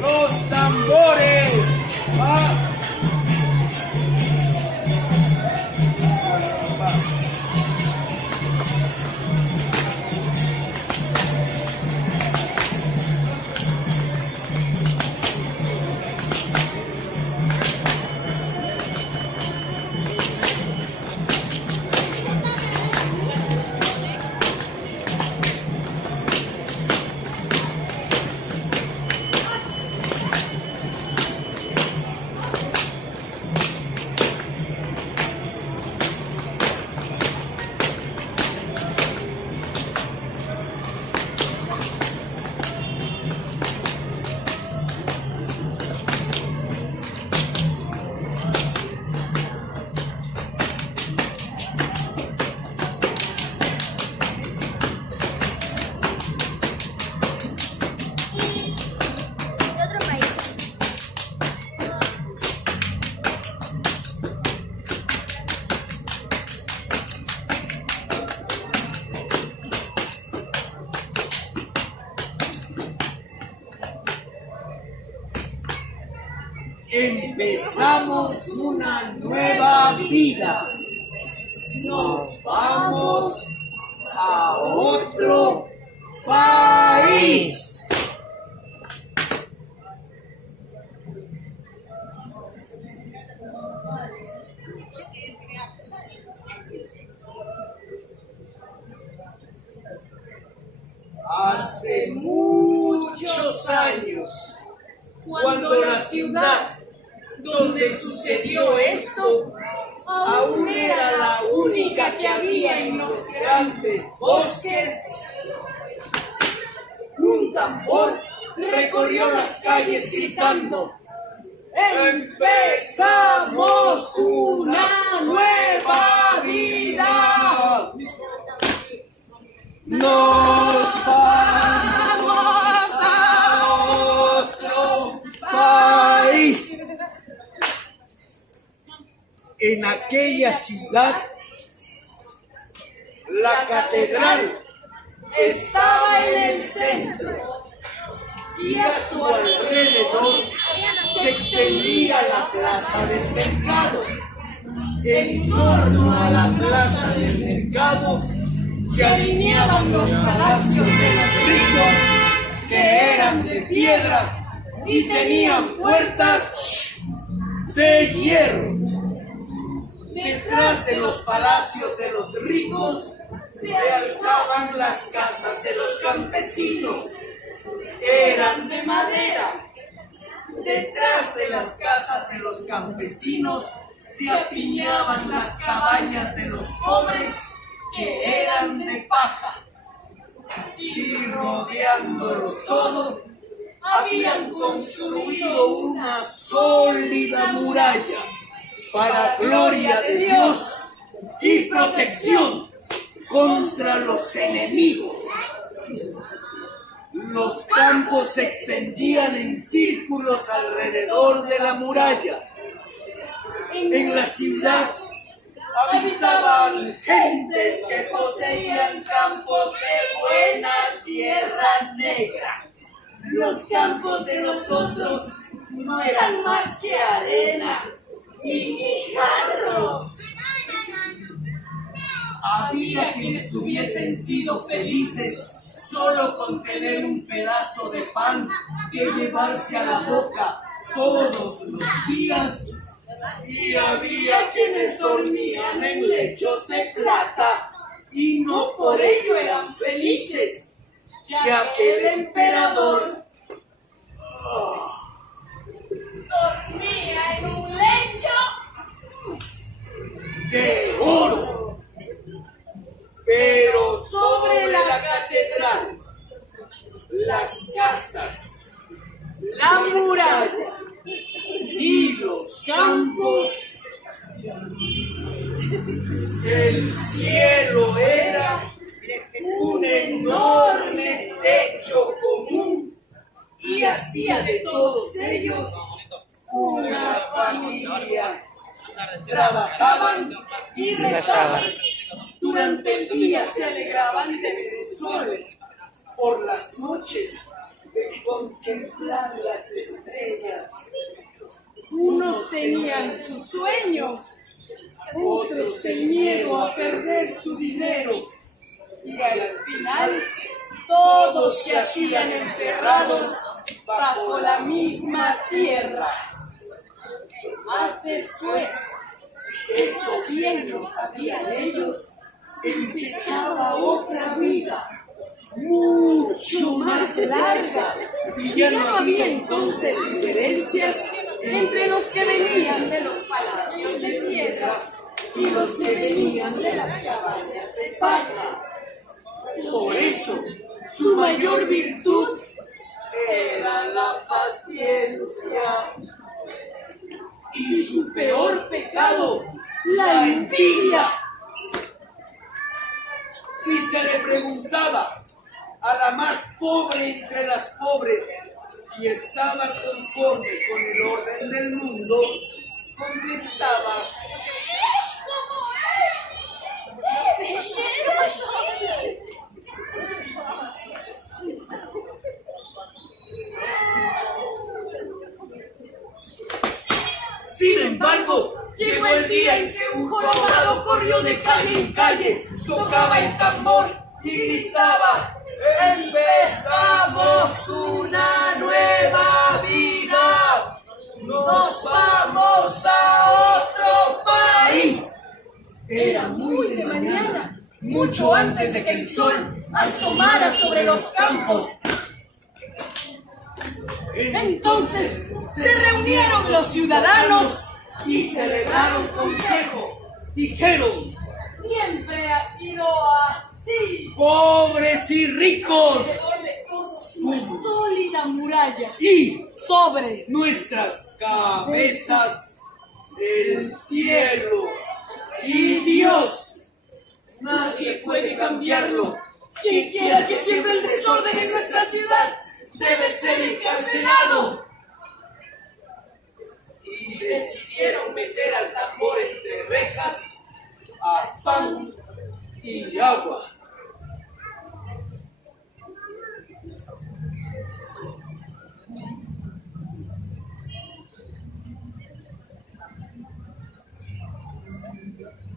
los tambores. ¡Va! Empezamos una nueva vida. Nos vamos a otro país. Hace muchos años, cuando la ciudad donde sucedió esto aún era la única que había en los grandes bosques, un tambor recorrió las calles gritando: ¡empezamos una nueva vida! ¡Nos vamos a otro país! En aquella ciudad, la catedral estaba en el centro y a su alrededor se extendía la plaza del mercado. En torno a la plaza del mercado se alineaban los palacios de los ricos, que eran de piedra y tenían puertas de hierro. Detrás de los palacios de los ricos se alzaban las casas de los campesinos. Eran de madera. Detrás de las casas de los campesinos se apiñaban las cabañas de los pobres, que eran de paja. Y rodeándolo todo, habían construido una sólida muralla para gloria de Dios y protección contra los enemigos. Los campos se extendían en círculos alrededor de la muralla. En la ciudad habitaban gentes que poseían campos de buena tierra negra. Los campos de nosotros no eran más que arena y guijarros. Había quienes hubiesen sido felices solo con tener un pedazo de pan que llevarse a la boca todos los días, y había quienes dormían en lechos de plata y no por ello eran felices, ya que el emperador dormía en un lecho de oro. Pero sobre la catedral, las casas, la muralla y los campos, el cielo era un enorme techo común y hacía de todos ellos una familia. Trabajaban y rezaban. Durante el día se alegraban de ver el sol. Por las noches contemplar las estrellas. Unos tenían sus sueños, Otros el miedo a perder su dinero. y al final todos yacían enterrados bajo la misma tierra. Más después, eso bien lo sabían ellos, Empezaba otra vida, mucho más larga, y ya no había entonces diferencias entre los que venían de los palacios de piedra y los que venían de las cabañas de paja. Por eso, su mayor virtud era la paciencia y su peor pecado, la envidia. Si se le preguntaba a la más pobre entre las pobres si estaba conforme con el orden del mundo, contestaba: ¡Es como es! ¡Debe ser así! Sin embargo, llegó el día en que un jorobado corrió de calle en calle, tocaba el tambor y gritaba: ¡empezamos una nueva vida! ¡Nos vamos a otro país! era muy de mañana, mucho antes de que el sol asomara sobre los campos. Entonces se reunieron los ciudadanos. Y celebraron consejo. Dijeron: Siempre ha sido así. ¡pobres y ricos! Alrededor de todos una sólida muralla. Y Sobre nuestras cabezas el cielo y Dios. Nadie puede cambiarlo. Quien quiera que siembre el desorden en nuestra ciudad debe ser encarcelado. Y decidieron meter al tambor entre rejas a pan y agua.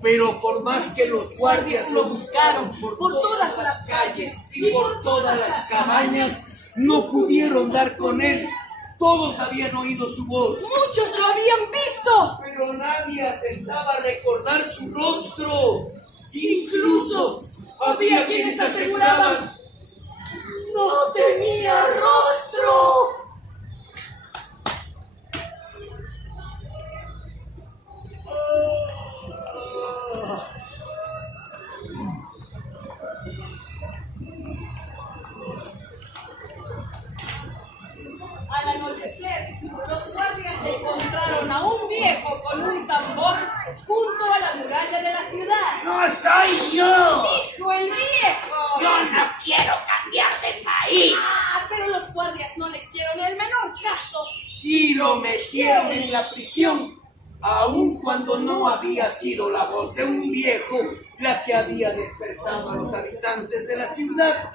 Pero por más que los guardias lo buscaron por todas las calles y por todas las cabañas, no pudieron dar con él. Todos habían oído su voz, muchos lo habían visto. pero nadie asentaba a recordar su rostro. Incluso había quienes aseguraban: ¡no tenía rostro! Al anochecer, los guardias encontraron a un viejo con un tambor junto a la muralla de la ciudad. ¡No soy yo! ¡Dijo el viejo! Yo no quiero cambiar de país. Pero los guardias no le hicieron el menor caso. Y lo metieron en la prisión, aun cuando no había sido la voz de un viejo la que había despertado a los habitantes de la ciudad.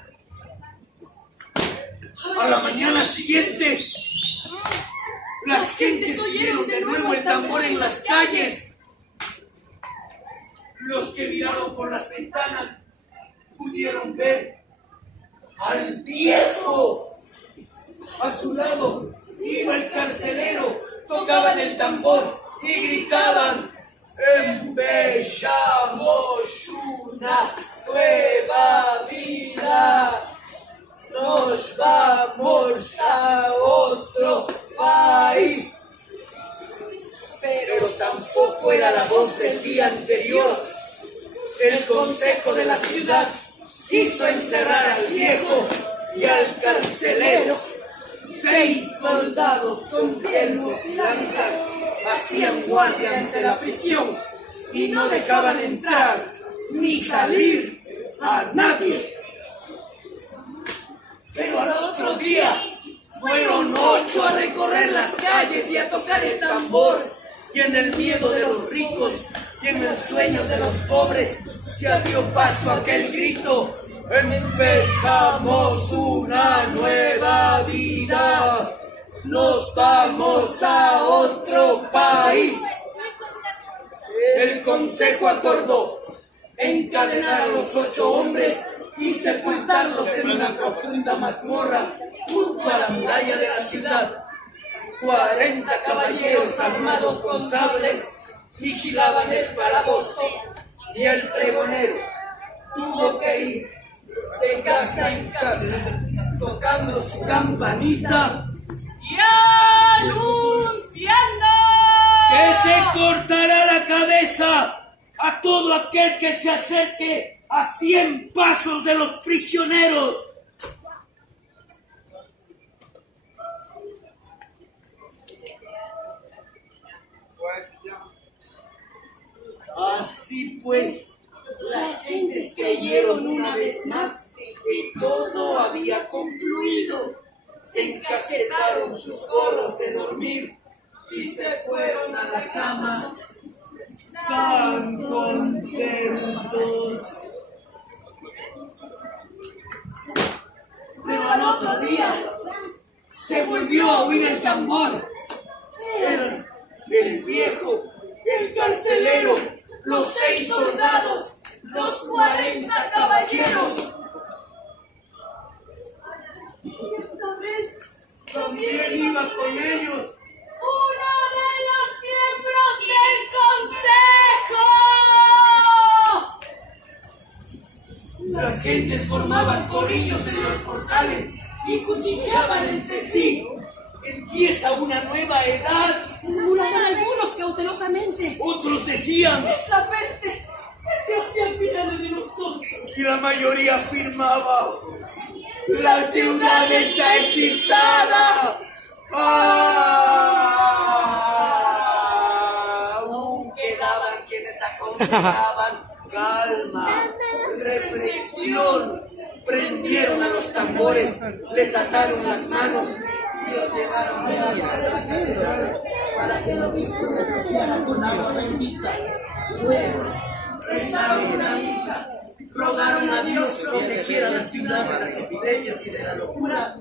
A la mañana siguiente, las gentes oyeron de nuevo el tambor en las calles. Los que miraron por las ventanas pudieron ver al viejo. A su lado iba el carcelero, tocaban el tambor y gritaban: empezamos una nueva vida. Nos vamos a otro país. Pero tampoco era la voz del día anterior. El consejo de la ciudad quiso encerrar al viejo y al carcelero. 6 soldados con yelmos y lanzas hacían guardia ante la prisión y no dejaban entrar ni salir a nadie. Pero al otro día fueron 8 a recorrer las calles y a tocar el tambor, y en el miedo de los ricos y en el sueño de los pobres se abrió paso aquel grito: empezamos una nueva vida. vamos a otro país. El consejo acordó encadenar a los 8 hombres y sepultarlos en una profunda mazmorra junto a la muralla de la ciudad. 40 caballeros armados con sables vigilaban el calabozo y el pregonero tuvo que ir de casa en casa tocando su campanita y anunciando que se cortará la cabeza a todo aquel que se acerque a 100 pasos de los prisioneros. Así pues, las gentes creyeron una vez más que todo había concluido. Se encasquetaron sus gorros de dormir y se fueron a la cama tan contentos. Pero al otro día se volvió a oír el tambor. Eran el viejo, el carcelero, los 6 soldados, los 40 caballeros. Y esta vez también iba con ellos uno de los miembros del consejo. Las gentes formaban corrillos en los portales y cuchicheaban entre sí. Empieza una nueva edad. Murmuraban algunos cautelosamente. Otros decían: ¡Es la peste! ¡Dios se apiade de nosotros! Y la mayoría afirmaba: ¡la ciudad está hechizada! Aún quedaban quienes aconsejaban calma, reflexión. Prendieron a los tambores, les ataron las manos y los llevaron delante de la catedral para que el obispo los rociara con agua bendita. Luego rezaron una misa, rogaron a Dios que protegiera la ciudad de las epidemias y de la locura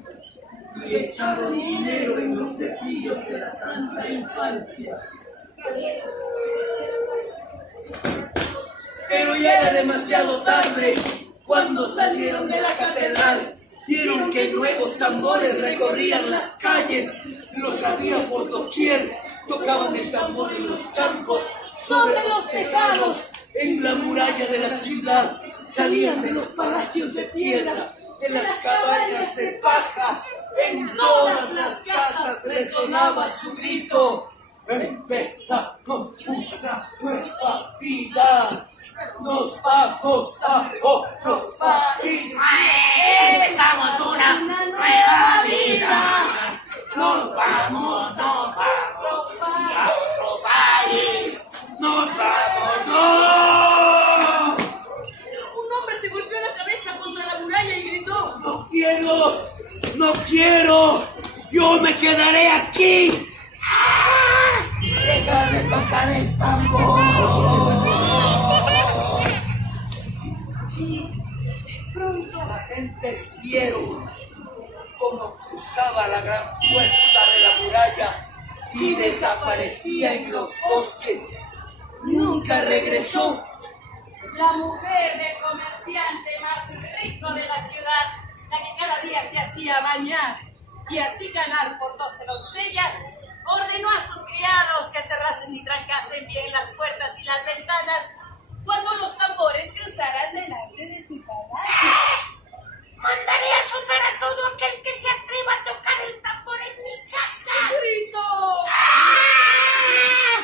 y echaron dinero en los cepillos de la Santa Infancia. Pero ya era demasiado tarde. Cuando salieron de la catedral, vieron que nuevos tambores recorrían las calles, los había por doquier, tocaban el tambor en los campos, sobre los tejados, en la muralla de la ciudad, salían de los palacios de piedra, de las cabañas de paja, en todas las casas resonaba su grito: empezamos una nueva vida. Nos vamos a otro país. Empezamos una nueva vida. Nos vamos a otro país. Nos vamos, no. Un hombre se golpeó la cabeza contra la muralla y gritó: No quiero. Yo me quedaré aquí. Deja de tocar el tambor. Y de pronto las gentes vieron cómo cruzaba la gran puerta de la muralla y desaparecía en los bosques. Nunca regresó. la mujer del comerciante más rico de la ciudad, la que cada día se hacía bañar y así ganar por 12 doncellas, ordenó a sus criados que cerrasen y trancasen bien las puertas y las ventanas cuando los tambores cruzaran delante de su palacio. Mandaré a azotar a todo aquel que se atreva a tocar el tambor en mi casa. ¡Grito! ¡Ah!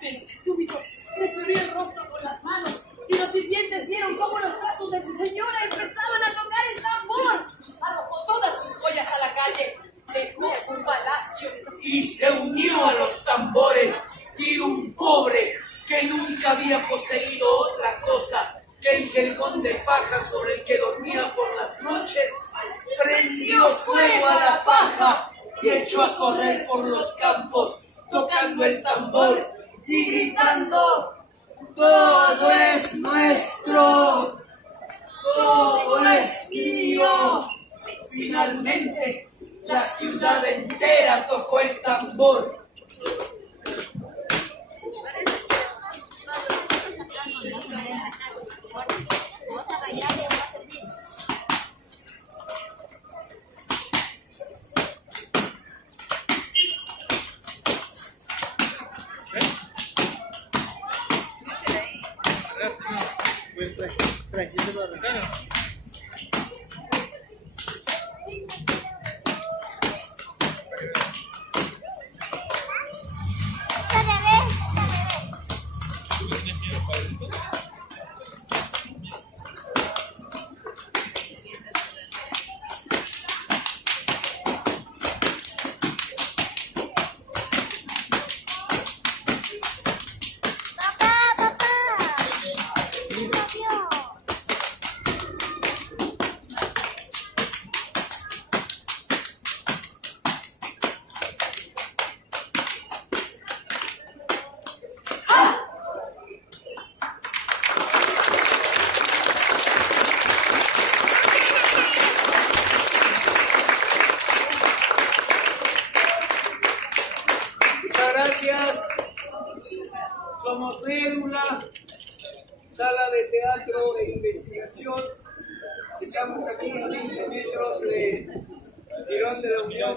Pero de súbito se cubrió el rostro con las manos y los sirvientes vieron cómo los brazos de su señora empezaban a tocar el tambor. Arrojó todas sus joyas a la calle, dejó su palacio Y se unió a los tambores, y un pobre que nunca había poseído otra cosa que el jergón de paja sobre el que dormía por las noches, prendió fuego a la paja y echó a correr por los campos, tocando el tambor y gritando: ¡todo es nuestro! ¡Todo es mío! Finalmente, la ciudad entera tocó el tambor Somos Médula, sala de teatro e investigación. Estamos aquí a 20 metros de Girón de la Unión.